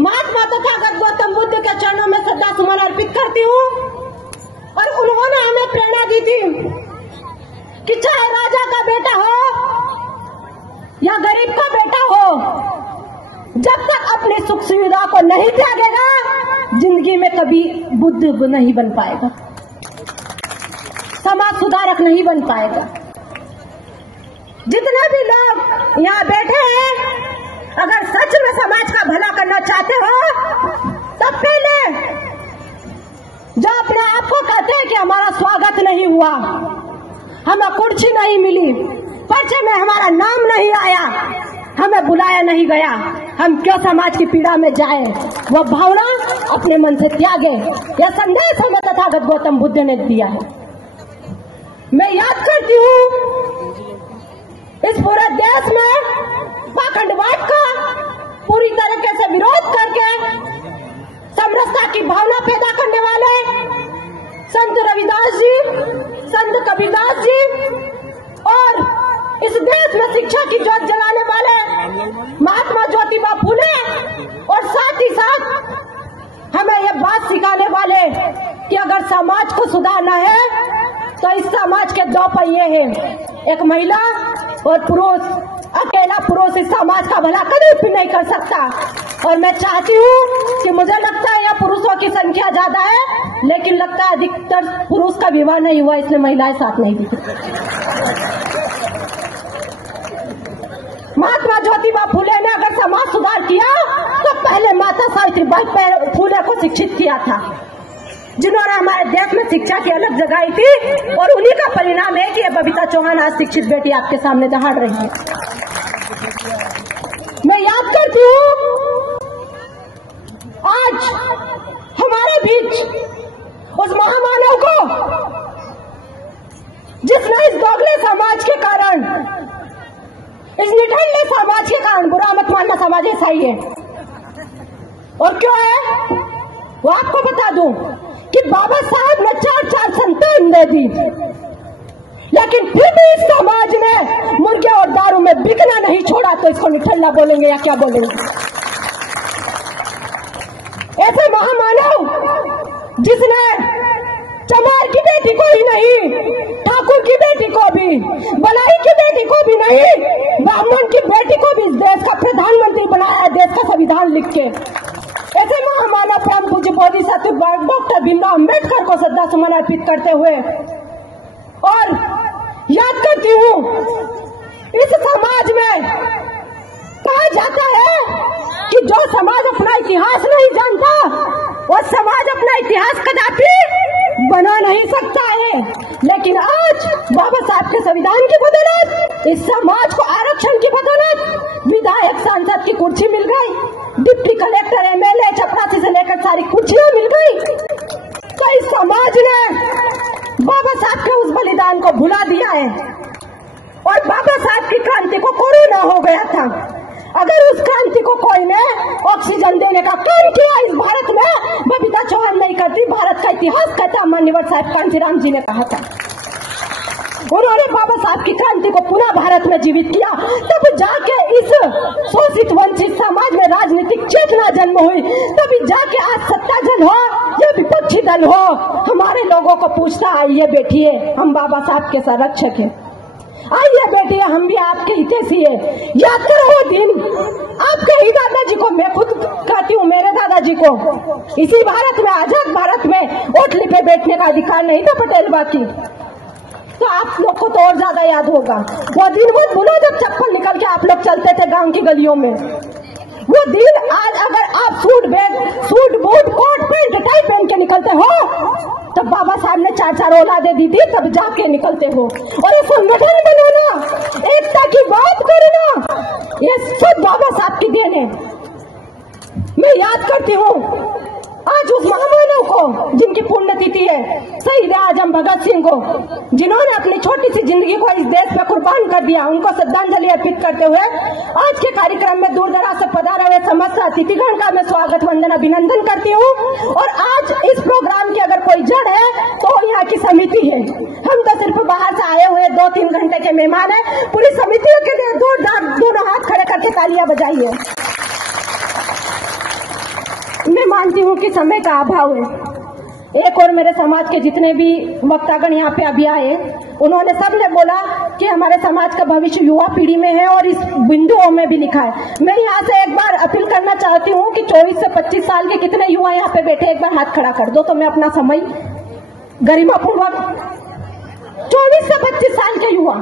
महात्मा तथागत गौतम बुद्ध के चरणों में श्रद्धा सुमन अर्पित करती हूँ। और उन्होंने हमें प्रेरणा दी थी कि चाहे राजा का बेटा हो या गरीब का बेटा हो, जब तक अपनी सुख सुविधा को नहीं त्यागेगा, जिंदगी में कभी बुद्ध नहीं बन पाएगा, समाज सुधारक नहीं बन पाएगा। जितने भी लोग यहाँ बैठे हैं, अगर सच में समाज का भला करना चाहते हो, तब पहले जो अपने आप को कहते हैं कि हमारा स्वागत नहीं हुआ, हमें कुर्सी नहीं मिली, पर्चे में हमारा नाम नहीं आया, हमें बुलाया नहीं गया, हम क्यों समाज की पीड़ा में जाएं, वो भावना अपने मन से त्यागे। यह संदेश हमें तथागत गौतम बुद्ध ने दिया है। मैं याद करती हूँ, इस पूरे देश में पाखंडवाद का पूरी तरीके से विरोध करके समरसता की भावना पैदा करने वाले संत रविदास जी, संत कबीरदास जी और इस देश में शिक्षा की ज्योत जलाने वाले महात्मा ज्योतिबा फुले, और साथ ही साथ हमें यह बात सिखाने वाले कि अगर समाज को सुधारना है तो इस समाज के दो पहिए हैं, एक महिला और पुरुष। अकेला पुरुष इस समाज का भला कभी भी नहीं कर सकता। और मैं चाहती हूँ कि मुझे लगता है यह पुरुषों की संख्या ज्यादा है, लेकिन लगता है अधिकतर पुरुष का विवाह नहीं हुआ, इसलिए महिलाएं साथ नहीं दिखी। महात्मा ज्योतिबा फुले ने अगर समाज सुधार किया तो पहले माता सावित्रीबाई फुले को शिक्षित किया था, जिन्होंने हमारे देश में शिक्षा की अलग जगाई थी। और उन्हीं का परिणाम है कि बबीता चौहान आज शिक्षित बेटी आपके सामने दहाड़ रही है। मैं याद करती हूँ, आज हमारे बीच उस महामानव को जिसने इस दोगले समाज के कारण, इस निठल्ले समाज के कारण, बुरा मत मानना समाज ऐसा ही है। और क्यों है वो आपको बता दूं कि बाबा साहब ने 4 संतान दे दी, लेकिन फिर भी इस समाज ने मुर्गे और दारू में बिकना नहीं छोड़ा, तो इसको निठल्ला बोलेंगे या क्या बोलेंगे? ऐसे महामानव जिसने चमार की बेटी को ही नहीं, ठाकुर की बेटी को भी, बलाई की बेटी को भी नहीं, ब्राह्मण की बेटी को भी इस देश का प्रधानमंत्री बनाया, देश का संविधान लिख के। ऐसे महामानव परम पूज्य बोधिसत्व डॉक्टर भीमराव अम्बेडकर को श्रद्धा सुमन अर्पित करते हुए और याद करती हूँ, इस समाज में कहा जाता है कि जो समाज अपना इतिहास नहीं जानता, वो समाज अपना इतिहास कदापि बना नहीं सकता है। लेकिन आज बाबा साहब के संविधान की बदौलत, इस समाज को आरक्षण की बदौलत विधायक सांसद की कुर्सी मिल गई, डिप्टी कलेक्टर एमएलए चपरासी से लेकर सारी कुर्सियां मिल गई। तो इस समाज ने बाबा साहब के उस बलिदान को भुला दिया है। और बाबा साहब की क्रांति को कोरोना हो गया था। अगर उस क्रांति को कोई ने ऑक्सीजन देने का काम किया इस भारत में, बबीता चौहान नहीं करती, भारत का इतिहास कहता, मान्यवर साहब कांशीराम जी ने कहा था। उन्होंने बाबा साहब की क्रांति को पुनः भारत में जीवित किया, तब जाके इस शोषित वंचित समाज में राजनीतिक चेतना जन्म हुई, तभी जाके आज सत्ता जन हो या विपक्षी दल हो, हमारे लोगों को पूछता, आइए बैठिए, हम बाबा साहब के संरक्षक हैं, आइए बैठिए, हम भी आपके हितैषी है। याद करो वो दिन, आपके ही दादाजी को, मैं खुद कहती हूँ मेरे दादाजी को इसी भारत में, आजाद भारत में ओटली पे बैठने का अधिकार नहीं था पटेल बाकी, तो आप लोग को तो और ज्यादा याद होगा वो दिन। वो भूलो जब चप्पल निकल के आप लोग चलते थे गांव की गलियों में, वो दिन। आज अगर आप suit boot coat pant tie पहन के निकलते हो, तब बाबा साहब ने 4 औलादे दी थी, तब जाके निकलते हो। और ये संगठन बनाना, एकता की बात करना, ये सब बाबा साहब की देन है। मैं याद करती हूँ आज उस महामानव को जिनकी पुण्यतिथि है, शहीद आजम भगत सिंह को, जिन्होंने अपनी छोटी सी जिंदगी को इस देश पे कुर्बान कर दिया, उनको श्रद्धांजलि अर्पित करते हुए आज के कार्यक्रम में दूर दराज से पधारे हुए समस्त अतिथिगण का मैं स्वागत वंदन अभिनंदन करती हूँ। और आज इस प्रोग्राम की अगर कोई जड़ है तो यहाँ की समिति है। हम तो सिर्फ बाहर से आए हुए 2-3 घंटे के मेहमान है। पूरी समितियों के लिए दोनों हाथ खड़े करके तालियां बजाइए। मानती हूँ कि समय का अभाव है। एक और मेरे समाज के जितने भी वक्तागण यहाँ पे अभी आए, उन्होंने सबने बोला कि हमारे समाज का भविष्य युवा पीढ़ी में है और इस बिंदुओं में भी लिखा है। मैं यहाँ से एक बार अपील करना चाहती हूँ कि 24 से 25 साल के कितने युवा यहाँ पे बैठे, एक बार हाथ खड़ा कर दो तो मैं अपना समय गरिमापूर्वक 24 से 25 साल के युवा,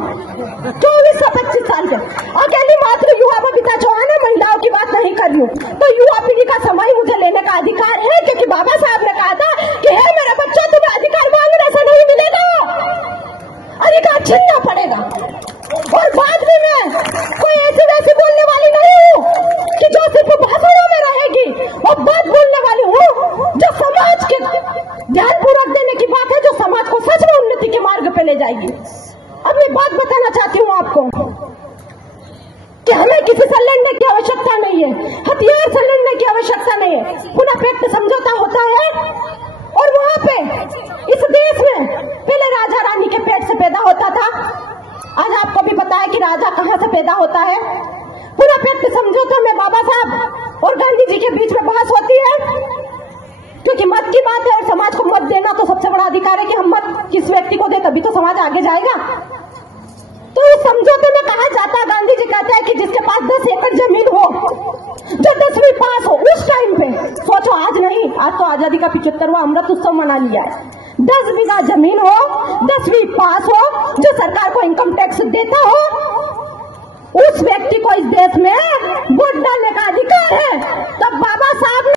24 से 25 साल के अकेली मात्र युवा बबीता चौहान है, महिलाओं की बात नहीं कर रही हूँ। तो युवा पीढ़ी का समय मुझे लेने का अधिकार है, क्योंकि बाबा साहब ने कहा था कि हे मेरे बच्चों, तुम्हें अधिकार मांगने से नहीं मिलेगा, अधिकार छीनना पड़ेगा। और बाद में मैं कोई ऐसी वैसी बोलने वाली नहीं हूँ कि जो सिर्फ भाषणों में रहेगी, और बात बोलने वाली हूँ जो समाज के ध्यानपूर्वक देने की बात है, जो समाज को सच में उन्नति के मार्ग पे ले जाएगी। अब मैं बात बताना चाहती हूँ आपको कि हमें किसी से लड़ने की आवश्यकता नहीं है, हथियार से लड़ने की आवश्यकता नहीं है। पुनः पैक्ट समझौता होता है और वहां पे इस देश में पहले राजा रानी के पेट से पैदा होता था। आज आपको भी पता है कि राजा कहाँ से पैदा होता है। पुनः पैक्ट समझौते में बाबा साहब और गांधी जी के बीच में बहस होती है, क्योंकि मत की बात है। समाज को मत देना तो सबसे बड़ा अधिकार है कि हम मत किस व्यक्ति को दे, तभी तो समाज आगे जाएगा। तो उस समझौते में कहा जाता है, गांधी जी कहते हैं कि जिसके पास 10 एकड़ जमीन हो, जो 10वीं पास हो, उस टाइम पे सोचो, आज नहीं, आज तो आजादी का 75वां अमृत उत्सव मना लिया है। 10 बीघा जमीन हो, 10वीं पास हो, जो सरकार को इनकम टैक्स देता हो, उस व्यक्ति को इस देश में वोट डालने का अधिकार है। तब बाबा साहब